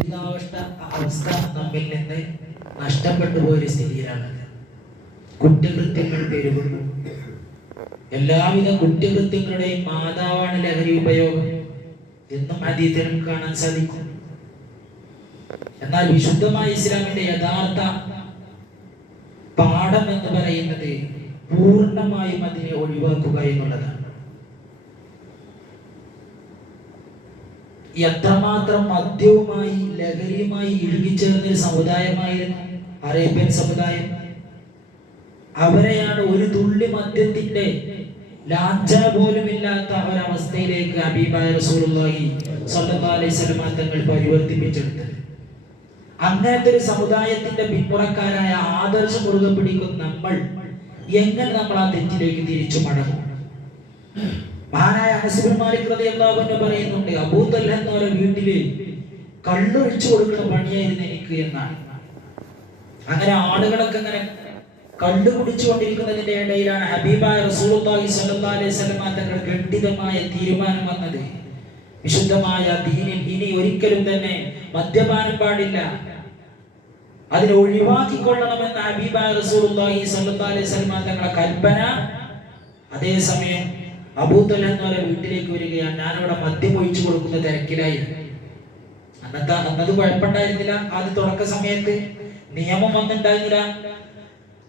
അവസ്ഥ നമ്മിൽ നിന്ന് നഷ്ടപ്പെട്ടു പോയൊരു സ്ഥിതിയിലാണ്. കുറ്റകൃത്യങ്ങൾ പെരുകുന്നു. എല്ലാവിധ കുറ്റകൃത്യങ്ങളുടെയും മാതാവാണ് ലഹരി ഉപയോഗം എന്നും ഹദീസിൽ കാണാൻ സാധിക്കും. എന്നാൽ വിശുദ്ധമായ ഇസ്ലാമിന്റെ യഥാർത്ഥ പാഠം എന്ന് പറയുന്നത് പൂർണ്ണമായും അതിനെ ഒഴിവാക്കുക എന്നുള്ളതാണ്. എത്രമാത്രം മദ്യവുമായി ലഹരിയുമായി ഇഴുകിച്ചേർന്ന ഒരു സമുദായമായിരുന്നു അറേബ്യൻ സമുദായം. അവരെയാണ് ഒരു തുള്ളി മദ്യത്തിന്റെ ലാഞ്ചന പോലും ഇല്ലാത്ത ഒരവസ്ഥയിലേക്ക് ഹബീബായ റസൂലുള്ളാഹി സ്വല്ലല്ലാഹു അലൈഹി വസല്ലം തങ്ങൾ പരിവർത്തിപ്പിച്ചെടുത്തത്. അങ്ങനത്തെ ഒരു സമുദായത്തിന്റെ പിന്മുറക്കാരായ ആദർശം മുറുകെ പിടിക്കുന്ന എങ്ങനെ നമ്മൾ ആ തെറ്റിലേക്ക് തിരിച്ചു മടങ്ങും? മഹാനായ അനസ് ബിൻ മാലിക് റളിയല്ലാഹു അൻഹു പറയുന്നുണ്ട്, അബൂ തൽഹ എന്നവരെ വീട്ടില് കള്ളൊഴിച്ചു കൊടുക്കുന്ന പണിയായിരുന്നു എനിക്ക് എന്നാണ്. അങ്ങനെ ആളുകളൊക്കെ അങ്ങനെ കള്ളു കുടിച്ചുകൊണ്ടിരിക്കുന്നതിന്റെ ഇടയിലാണ് ഹബീബായ റസൂലുള്ളാഹി സ്വല്ലല്ലാഹു അലൈഹി വസല്ലം തങ്ങൾ ഖണ്ഡിതമായ തീരുമാനം വന്നത്. വിശുദ്ധമായ ദീനിൽ ഇനി ഒരിക്കലും തന്നെ മദ്യപാനം പാടില്ല, അതിനെ ഒഴിവാക്കിക്കൊള്ളണമെന്ന ഹബീബായ റസൂലുള്ളാഹി സ്വല്ലല്ലാഹു അലൈഹി വസല്ലം തങ്ങളുടെ കൽപ്പന. അതേസമയം അബൂ തൽഹ എന്നവരെ വീട്ടിലേക്ക് വരികയാണ്. ഞാനവിടെ മദ്യം ഒഴിച്ചു കൊടുക്കുന്ന തിരക്കിലായിരുന്നു. അന്നത് കുഴപ്പമുണ്ടായിരുന്നില്ല. ആദ്യ തുടക്ക സമയത്ത് നിയമം വന്നിട്ടുണ്ടായിരുന്നില്ല.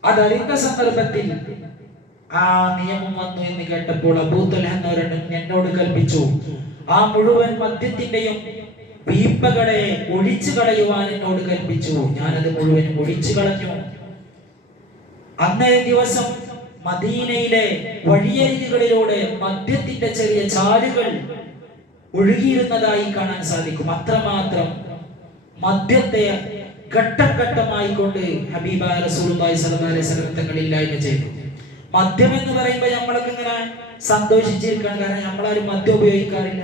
അതറിഞ്ഞ സന്ദർഭത്തിൽ ആ നിയമം വന്നു എന്ന് കേട്ടപ്പോൾ അബൂ തൽഹ എന്നവരെ എന്നോട് കൽപ്പിച്ചു, ആ മുഴുവൻ മദ്യത്തിന്റെയും വീപ്പകളെ ഒഴിച്ചു കളയുവാൻ എന്നോട് കൽപ്പിച്ചു. ഞാനത് മുഴുവൻ ഒഴിച്ചു കളഞ്ഞു. അന്നേ ദിവസം മദീനയിലെ വഴിയരികുകളിലൂടെ മദ്യത്തിന്റെ ചെറിയ ചാലുകൾ ഒഴുകിയിരുന്നതായി കാണാൻ സാധിക്കും. അത്രമാത്രം മദ്യത്തെ ഘട്ടം ഘട്ടമായി കൊണ്ട് ഹബീബായ റസൂലുള്ളാഹി സ്വല്ലല്ലാഹു അലൈഹി വസല്ലം തങ്ങൾ ഇല്ലായ്മ ചെയ്തു. മദ്യം എന്ന് പറയുമ്പോൾ നമ്മളൊക്കെ ഇങ്ങനെ സന്തോഷിച്ചിരിക്കണം, കാരണം നമ്മളാരും മദ്യം ഉപയോഗിക്കാറില്ല.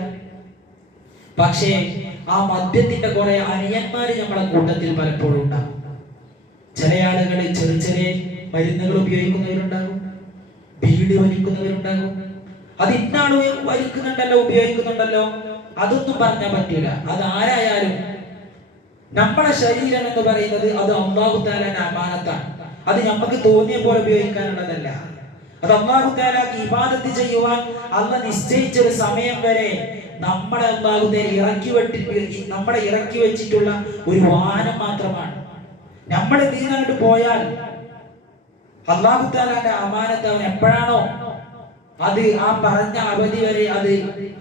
പക്ഷേ ആ മദ്യത്തിന്റെ കുറെ അനിയന്മാര് നമ്മളെ കൂട്ടത്തിൽ പലപ്പോഴും ഉണ്ടാകും. ചില ആളുകൾ ചെറിയ ചെറിയ മരുന്നുകൾ ഉപയോഗിക്കുന്നവരുണ്ടാകും, ബീഡി വലിക്കുന്നവരുണ്ടാകും. അത് ഇന്നാണ് വലിക്കുന്നുണ്ടല്ലോ, ഉപയോഗിക്കുന്നുണ്ടല്ലോ, അതൊന്നും പറഞ്ഞാൽ പറ്റൂല. അത് ആരായാലും നമ്മുടെ ശരീരം എന്ന് പറയുന്നത് അത് അല്ലാഹു തആലയുടെ അമാനത്താണ്. അത് നമുക്ക് തോന്നിയ പോലെ ഉപയോഗിക്കാനുള്ളതല്ല. അത് അല്ലാഹു തആലക്ക് ഇബാദത്ത് ചെയ്യുവാൻ അല്ലാഹ് നിശ്ചയിച്ച ഒരു സമയം വരെ നമ്മളെ അല്ലാഹു തആല ഇറക്കി വെച്ചിട്ടുള്ള ഒരു വാഹനം മാത്രമാണ്. നമ്മൾ ദീനങ്ങോട്ട് പോയാൽ അല്ലാഹു തആലയുടെ അമാനത്ത് അവൻ എപ്പോഴാണോ അത് ആ പറഞ്ഞ അവധി വരെ അത്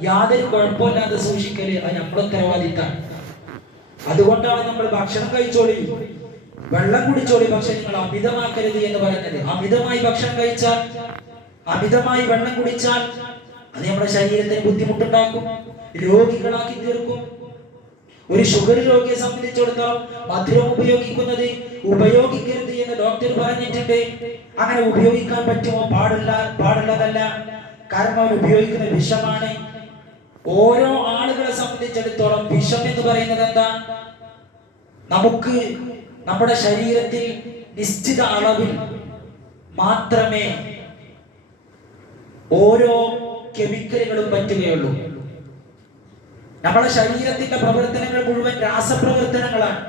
യാതൊരു കുഴപ്പമില്ലാതെ സൂക്ഷിക്കല് അത് നമ്മുടെ ഉത്തരവാദിത്തമാണ്. അതുകൊണ്ടാണ് നമ്മൾ ഭക്ഷണം കഴിച്ചോളി, വെള്ളം കുടിച്ചോളി, പക്ഷെ നിങ്ങൾ അമിതമാക്കരുത് എന്ന് പറഞ്ഞത്. അമിതമായി ഭക്ഷണം കഴിച്ചാൽ, അമിതമായി വെള്ളം കുടിച്ചാൽ അത് നമ്മുടെ ശരീരത്തിന് ബുദ്ധിമുട്ടുണ്ടാക്കും, രോഗികളാക്കി തീർക്കും. ഒരു ഷുഗർ രോഗിയെ സംബന്ധിച്ചിടത്തോളം മധുരം ഉപയോഗിക്കരുത് എന്ന് ഡോക്ടർ പറഞ്ഞിട്ടുണ്ട്. അങ്ങനെ ഉപയോഗിക്കാൻ പറ്റുമോ? പാടുള്ളതല്ല. കാരണം അവർ ഉപയോഗിക്കുന്ന വിഷമാണ്. ഓരോ ആളുകളെ സംബന്ധിച്ചിടത്തോളം വിഷം എന്ന് പറയുന്നത് എന്താ? നമുക്ക് നമ്മുടെ ശരീരത്തിൽ നിശ്ചിത അളവിൽ മാത്രമേ ഓരോ കെമിക്കലുകളും പറ്റുകയുള്ളൂ. നമ്മുടെ ശരീരത്തിന്റെ പ്രവർത്തനങ്ങൾ മുഴുവൻ രാസപ്രവർത്തനങ്ങളാണ്.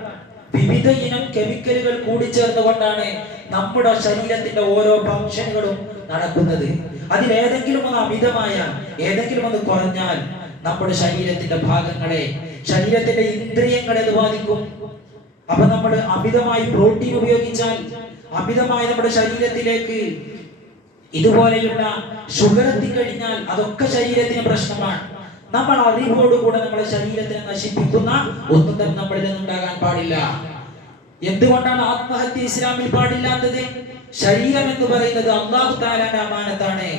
വിവിധ ഇനം കെമിക്കലുകൾ കൂടിച്ചേർന്നുകൊണ്ടാണ് നമ്മുടെ ശരീരത്തിന്റെ ഓരോ ഫംഗ്ഷനുകളും നടക്കുന്നത്. അതിലേതെങ്കിലും ഒന്ന് അമിതമായാൽ, ഏതെങ്കിലും ഒന്ന് കുറഞ്ഞാൽ നമ്മുടെ ശരീരത്തിന്റെ ഭാഗങ്ങളെ, ശരീരത്തിന്റെ ഇന്ദ്രിയങ്ങളെ അത് ബാധിക്കും. അപ്പൊ നമ്മൾ അമിതമായി പ്രോട്ടീൻ ഉപയോഗിച്ചാൽ, അമിതമായി നമ്മുടെ ശരീരത്തിലേക്ക് ഇതുപോലെയുള്ള ഷുഗർ എത്തിക്കഴിഞ്ഞാൽ അതൊക്കെ ശരീരത്തിന് പ്രശ്നമാണ്. നമ്മൾ അറിവോടുകൂടെ നമ്മുടെ ശരീരത്തിനെ നശിപ്പിക്കുന്ന ഒന്നും തന്നെ നമ്മളിൽ നിന്നുണ്ടാകാൻ പാടില്ല. എന്തുകൊണ്ടാണ് ആത്മഹത്യ ഇസ്ലാമിൽ പാടില്ലാത്തത്? ശരീരം എന്ന് പറയുന്നത് അല്ലാഹു തആലയുടെ അമാനത്താണ്.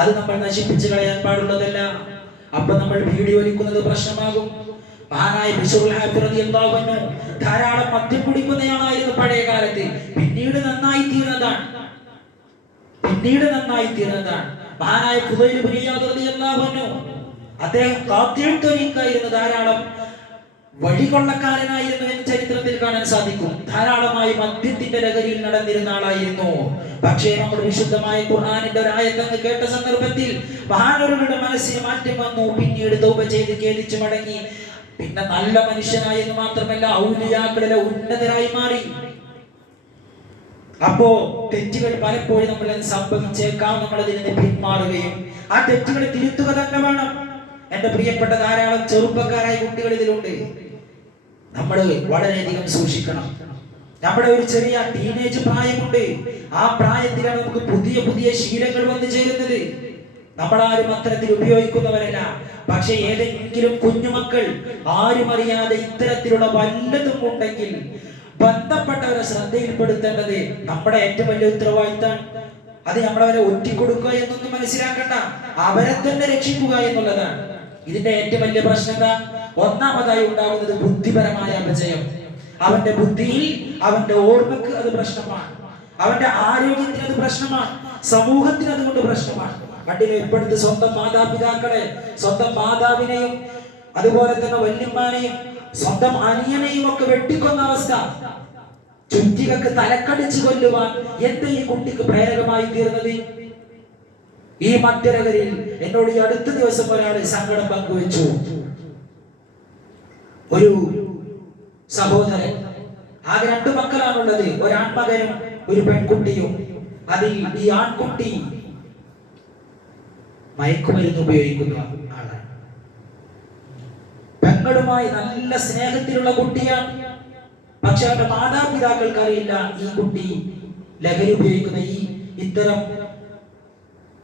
അത് നമ്മൾ നശിപ്പിച്ചു കളയാൻ പാടുള്ളതല്ല. അപ്പൊ നമ്മൾ ബീഡി വലിക്കുന്നത് പ്രശ്നമാകും. മഹാനായ ബിശ്റുൽ ഹാഫി റളിയല്ലാഹു അൻഹു ധാരാളം മദ്യം കുടിക്കുന്നയാളായിരുന്നു പഴയ കാലത്ത്. പിന്നീട് നന്നായി തീർന്നതാണ്. മഹാനായ ഫുദൈൽ ഇബ്നു ഇയാദ് റളിയല്ലാഹു അൻഹു അദ്ദേഹം ഖാത്തിഉ ത്വരീഖായിരുന്നു, ധാരാളം വഴികൊള്ളക്കാരനായിരുന്നു എന്ന് ചരിത്രത്തിൽ കാണാൻ സാധിക്കും. ധാരാളമായി മദ്യത്തിന്റെ ലഹരിയിൽ നടന്നിരുന്ന ആളായിരുന്നു. പക്ഷേ നമ്മുടെ വിശുദ്ധമായ ഖുർആനിന്റെ ഒരു ആയത്ത് കേട്ട സന്ദർഭത്തിൽ മഹാനവരുടെ മനസ്സിന് മാറ്റം വന്നു. പിന്നീട് തൗബ ചെയ്ത് ഖേദിച്ചു മടങ്ങി പിന്നെ നല്ല മനുഷ്യനായി എന്ന് മാത്രമല്ല ഔലിയാക്കളിലെ ഉന്നതരായി മാറി. അപ്പോ തെറ്റുകൾ പലപ്പോഴും നമ്മൾ സംഭവിച്ചേക്കാം, നമ്മൾ അതിൽ നിന്ന് പിന്മാറുകയും ആ തെറ്റുകൾ തിരുത്തുക തന്നെ വേണം. എന്റെ പ്രിയപ്പെട്ട ധാരാളം ചെറുപ്പക്കാരായ കുട്ടികൾ ഇതിലുണ്ട്. നമ്മൾ വളരെയധികം സൂക്ഷിക്കണം. നമ്മുടെ ഒരു ചെറിയ ടീനേജ് പ്രായമുണ്ട്. ആ പ്രായത്തിലാണ് നമുക്ക് പുതിയ പുതിയ ശീലങ്ങൾ വന്നു ചേരുന്നത്. നമ്മളാരും അത്തരത്തിൽ ഉപയോഗിക്കുന്നവരല്ല. പക്ഷെ ഏതെങ്കിലും കുഞ്ഞുമക്കൾ ആരും അറിയാതെ ഇത്തരത്തിലുള്ള വല്ലതും ഉണ്ടെങ്കിൽ ബന്ധപ്പെട്ടവരെ ശ്രദ്ധയിൽപ്പെടുത്തേണ്ടത് നമ്മുടെ ഏറ്റവും വലിയ ഉത്തരവാദിത്തമാണ്. അത് നമ്മളവരെ ഒറ്റിക്കൊടുക്കുക എന്നൊന്നും മനസ്സിലാക്കണ്ട, അവരെ തന്നെ രക്ഷിക്കുക എന്നുള്ളതാണ്. ഇതിന്റെ ഏറ്റവും വലിയ പ്രശ്നം എന്താ? ഒന്നാമതായി ഉണ്ടാകുന്നത് ബുദ്ധിപരമായ അപജയം. അവന്റെ ബുദ്ധിയിൽ, അവന്റെ ഓർമ്മക്ക് അത് പ്രശ്നമാണ്, അവന്റെ ആരോഗ്യത്തിന് അത് പ്രശ്നമാണ്, സമൂഹത്തിന് അതുകൊണ്ട് പ്രശ്നമാണ്. കണ്ടില്ലേ, ഇപ്പോഴത്തെ സ്വന്തം മാതാപിതാക്കളെ, സ്വന്തം മാതാവിനെയും അതുപോലെ തന്നെ വല്യമ്മാനെയും സ്വന്തം അനിയനെയും ഒക്കെ വെട്ടിക്കൊന്ന അവസ്ഥ. ചുറ്റികൾക്ക് തലക്കടിച്ചു കൊല്ലുവാൻ എന്താ ഈ കുട്ടിക്ക് പ്രേരകമായി തീർന്നത്? ഈ മധ്യനഗരിയിൽ എന്നോട് ഈ അടുത്ത ദിവസം ഒരാള് സങ്കടം പങ്കുവെച്ചു. ഒരു സഹോദരൻ, ആകെ 2 മക്കളാണുള്ളത്, ഒരു ആൺമകനും ഒരു പെൺകുട്ടിയും. അതിൽ ഈ ആൺകുട്ടി മയക്കുമരുന്ന് ഉപയോഗിക്കുന്ന ആളാണ്. പെങ്ങളുമായി നല്ല സ്നേഹത്തിലുള്ള കുട്ടിയാണ്. പക്ഷെ അവരുടെ മാതാപിതാക്കൾക്ക് അറിയില്ല ഈ കുട്ടി ലഹരി ഉപയോഗിക്കുന്ന, ഇത്തരം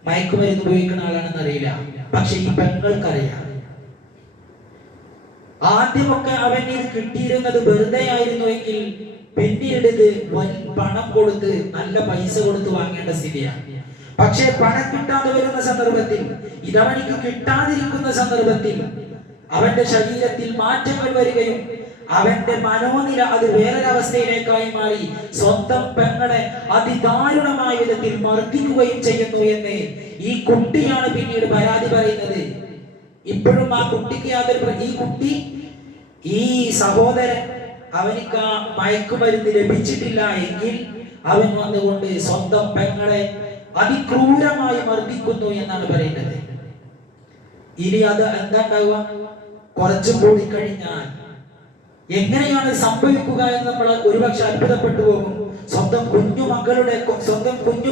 മയക്കുമരുന്ന് ഉപയോഗിക്കുന്ന ആളാണെന്ന് അറിയില്ല. പക്ഷെ ഈ പെങ്ങൾക്കറിയാം. ആദ്യമൊക്കെ അവൻ ഇത് കിട്ടിയിരുന്നത് വെറുതെ ആയിരുന്നുവെങ്കിൽ പിന്നീട് ഇത് പണം കൊടുത്ത്, നല്ല പൈസ കൊടുത്ത് വാങ്ങേണ്ട സ്ഥിതിയാണ്. പക്ഷെ പണം കിട്ടാതെ വരുന്ന സന്ദർഭത്തിൽ, ഇതവനിക്ക് കിട്ടാതിരിക്കുന്ന സന്ദർഭത്തിൽ അവന്റെ ശരീരത്തിൽ മാറ്റങ്ങൾ വരികയും അവന്റെ മനോനില അത് വേറൊരവസ്ഥയിലേക്കായി മാറി സ്വന്തം പെങ്ങളെ അതിദാരുണമായ വിധത്തിൽ മർദ്ദിക്കുകയും ചെയ്യുന്നു എന്ന് ഈ കുട്ടിയാണ് പിന്നീട് പരാതി പറയുന്നത്. ഇപ്പോഴും ആ കുട്ടിക്ക് ഈ കുട്ടി, ഈ സഹോദരൻ അവനിക്ക് ആ മയക്കുമരുന്ന് ലഭിച്ചിട്ടില്ല എങ്കിൽ അവൻ വന്നുകൊണ്ട് സ്വന്തം പെങ്ങളെ അതിക്രൂരമായി മർദ്ദിക്കുന്നു എന്നാണ് പറയുന്നത്. ഇനി അത് എന്താ ഉണ്ടാവുക? കുറച്ചും കൂടി കഴിഞ്ഞാൽ എങ്ങനെയാണ് സംഭവിക്കുക എന്ന് നമ്മൾ ഒരുപക്ഷെ അത്ഭുതപ്പെട്ടു പോകും. സ്വന്തം കുഞ്ഞു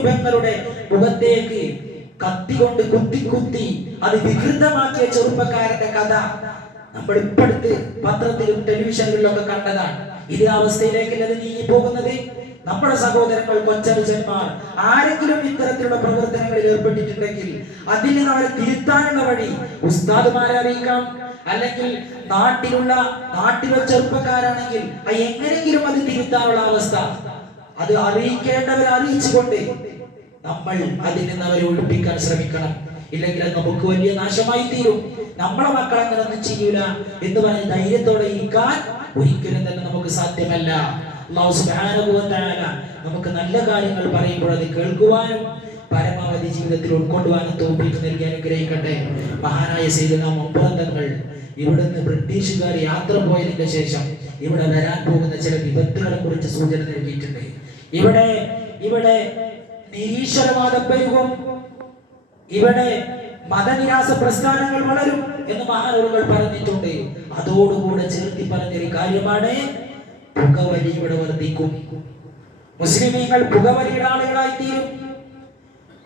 പെങ്ങളുടെ മുഖത്തേക്ക് കത്തി കൊണ്ട് കുത്തി അത് വികൃതമാക്കിയ ചെറുപ്പക്കാരന്റെ കഥ നമ്മൾ ഇപ്പോഴത്തെ പത്രത്തിലും ടെലിവിഷനിലും കണ്ടതാണ്. ഇതേ അവസ്ഥയിലേക്കല്ല അത് നീങ്ങി പോകുന്നത്. നമ്മുടെ സഹോദരങ്ങൾ, കൊച്ചനുജന്മാർ ആരെങ്കിലും ഇത്തരത്തിലുള്ള പ്രവർത്തനങ്ങളിൽ ഏർപ്പെട്ടിട്ടുണ്ടെങ്കിൽ അതിൽ നിന്ന് അവരെ തിരുത്താനുള്ള വഴി ഉസ്താദുമാരെ അറിയിക്കാം. അല്ലെങ്കിൽ നാട്ടിലെ ചെറുപ്പക്കാരാണെങ്കിൽ എങ്ങനെയെങ്കിലും അത് തിരുത്താനുള്ള അവസ്ഥ അത് അറിയിക്കേണ്ടവരെ അറിയിച്ചുകൊണ്ട് നമ്മൾ അതിൽ നിന്ന് അവരെ ഒഴിപ്പിക്കാൻ ശ്രമിക്കണം. ഇല്ലെങ്കിൽ അത് നമുക്ക് വലിയ നാശമായി തീരും. നമ്മളെ മക്കൾ അങ്ങനെ ഒന്നും ചെയ്യൂല എന്ന് പറഞ്ഞ് ധൈര്യത്തോടെ ഇരിക്കാൻ ഒരിക്കലും തന്നെ നമുക്ക് സാധ്യമല്ല. അല്ലാഹു സുബ്ഹാനഹു വ തആല നമുക്ക് നല്ല കാര്യങ്ങൾ പറയുമ്പോൾ അത് കേൾക്കുവാനും പരമാവധി ജീവിതത്തിൽ ഉൾക്കൊള്ളുവാനും തൗഫീഖ് നൽകി അനുഗ്രഹിക്കട്ടെ. മഹാനായ സയ്യിദുനാ മുഹമ്മദ് തങ്ങൾ ഇവിടുന്ന് ബ്രിട്ടീഷുകാർ യാത്ര പോയതിന് ശേഷം ഇവിടെ വരാൻ പോകുന്ന ചില വിപത്തുകളെ കുറിച്ച് സൂചന നൽകിയിട്ടുണ്ട്. ഇവിടെ നിരീശ്വരവാദം പെരുകും, ഇവിടെ മതനിരാസ പ്രസ്ഥാനങ്ങൾ വളരും എന്ന് മഹാനവറുകൾ പറഞ്ഞിട്ടുണ്ട്. അതോടുകൂടെ ചേർത്തി പറഞ്ഞൊരു കാര്യമാണ് പുകവലി ഇവിടെ വർദ്ധിക്കും. മുസ്ലിമീങ്ങൾ പുകവലിയുടെ ആളുകളായി തീരും.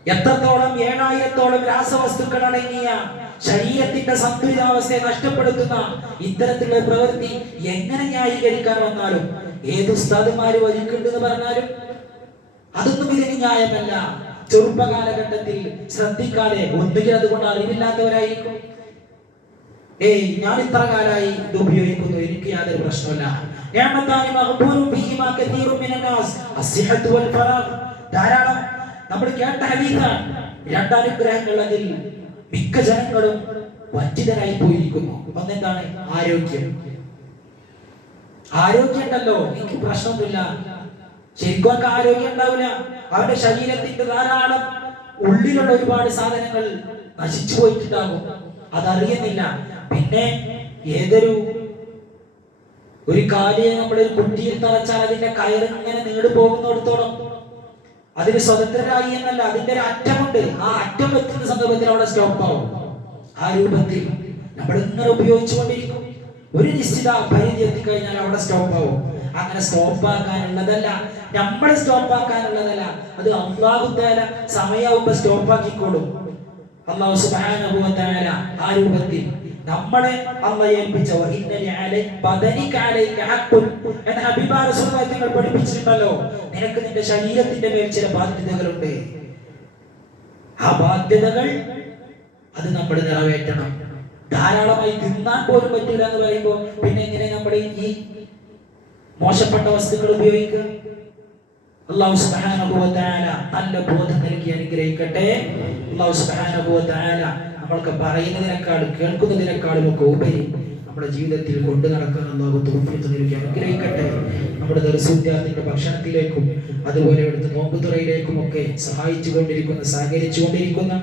എത്രത്തോളം 7000-ഓളം രാസവസ്തുക്കൾ അടങ്ങിയ ശരീരത്തിന്റെ സന്തുലിതാവസ്ഥയെ നഷ്ടപ്പെടുത്തുന്ന ഇത്തരത്തിലുള്ള പ്രവൃത്തി എങ്ങനെ ന്യായീകരിക്കാൻ വന്നാലും, ഏത് ഉസ്താദുമാര് വലിക്കുണ്ടെന്ന് പറഞ്ഞാലും അതൊന്നും ഇതിന് ന്യായമല്ല. ചെറുപ്പകാലഘട്ടത്തിൽ ശ്രദ്ധിക്കാതെ ഒന്നുകിൽ അതുകൊണ്ട് അറിവില്ലാത്തവരായിരിക്കും. ഞാൻ ഇത്ര കാലമായി ഇത് ഉപയോഗിക്കുന്നു, എനിക്ക് യാതൊരു പ്രശ്നമില്ല. ധാരാളം നമ്മൾ കേട്ട ഹദീസാണ്. 2 അനുഗ്രഹങ്ങൾ, അതിൽ മിക്ക ജനങ്ങളും വഞ്ചിതരായി പോയിരിക്കുന്നു. ഒന്നെന്താണ്? ആരോഗ്യം ഉണ്ടല്ലോ, എനിക്ക് പ്രശ്നമൊന്നുമില്ല. ശരിക്കും ആരോഗ്യം ഉണ്ടാവില്ല. അവന്റെ ശരീരത്തിന്റെ ധാരാളം ഉള്ളിലുള്ള ഒരുപാട് സാധനങ്ങൾ നശിച്ചു പോയിട്ടുണ്ടാകും, അതറിയുന്നില്ല. പിന്നെ ഒരു കാലിയെ നമ്മളൊരു കുറ്റിയിൽ തറച്ചാൽ അതിന്റെ കയറിങ്ങനെ നീണ്ടു പോകുന്നിടത്തോളം അതിന് സ്വതന്ത്രരായി എന്നല്ല, അതിന്റെ ഒരു അറ്റമുണ്ട്. ആ അറ്റം എത്തുന്ന സന്ദർഭത്തിൽ അവിടെ സ്റ്റോപ്പ് ആവും. ആ രൂപത്തിൽ നമ്മൾ ഇങ്ങനെ ഉപയോഗിച്ചുകൊണ്ടിരിക്കും. ഒരു നിശ്ചിത പരിധി എത്തിക്കഴിഞ്ഞാൽ അവിടെ സ്റ്റോപ്പ് ആവും. അങ്ങനെ സ്റ്റോപ്പ് ആക്കാനുള്ളതല്ല, നമ്മൾ സ്റ്റോപ്പ് ആക്കാനുള്ളതല്ല. അത് അല്ലാഹു തആല സമയമാകുമ്പോ സ്റ്റോപ്പ് ആക്കിക്കോളും. അല്ലാഹു സുബ്ഹാനഹു വ തആല ആ രൂപത്തിൽ നമ്മളെ അല്ലാഹു ഏൽപ്പിച്ച എന്ന ഹബീബായ റസൂലുള്ളാഹി തങ്ങൾ പഠിപ്പിച്ചിട്ടുണ്ടല്ലോ, നിനക്ക് നിന്റെ ശരീരത്തിന്റെ മേൽ ചില ബാധ്യതകളുണ്ട്. ആ ബാധ്യതകൾ അത് നമ്മൾ നിറവേറ്റണം. ധാരാളമായി തിന്നാൻ പോലും പറ്റില്ല എന്ന് പറയുമ്പോൾ പിന്നെ എങ്ങനെ നമ്മൾ ഈ മോശപ്പെട്ട വസ്തുക്കൾ ഉപയോഗിക്കുക? അല്ലാഹു സുബ്ഹാനഹു വ തആല നല്ല ബോധം നൽകി അനുഗ്രഹിക്കട്ടെ. അല്ലാഹു സുബ്ഹാനഹു വ തആല നമ്മൾക്ക് പറയുന്നതിനേക്കാളും കേൾക്കുന്നതിനേക്കാളും ഒക്കെ ഉപരി നമ്മുടെ ജീവിതത്തിൽ കൊണ്ടു നടക്കാൻ അല്ലാഹു തൗഫീഖ് നൽകി അനുഗ്രഹിക്കട്ടെ. നമ്മുടെ ദർസുദ്യാത്തിന്റെ ഭക്ഷണത്തിലേക്കും അതുപോലെ ഇവിടുത്തെ നോമ്പുതുറയിലേക്കും ഒക്കെ സഹകരിച്ചുകൊണ്ടിരിക്കുന്ന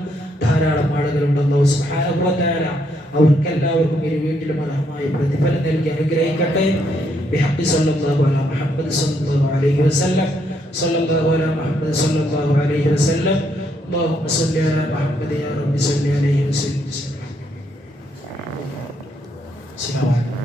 ധാരാളം ആളുകളുണ്ട്. അല്ലാഹു സുബ്ഹാനഹു വ തആല അവർക്കെല്ലാവർക്കും ഈ വീട്ടിലും അർഹമായ പ്രതിഫലം നൽകി അനുഗ്രഹിക്കട്ടെ. ബിഹഖി സ്വല്ലല്ലാഹു അലാ മുഹമ്മദ് സ്വല്ലല്ലാഹു അലൈഹി വസല്ലം സ്വല്ലല്ലാഹു അലാ മുഹമ്മദ് സ്വല്ലല്ലാഹു അലൈഹി വസല്ലം. اللهم صل على محمد يا رب صل عليه وسلم. السلام عليكم.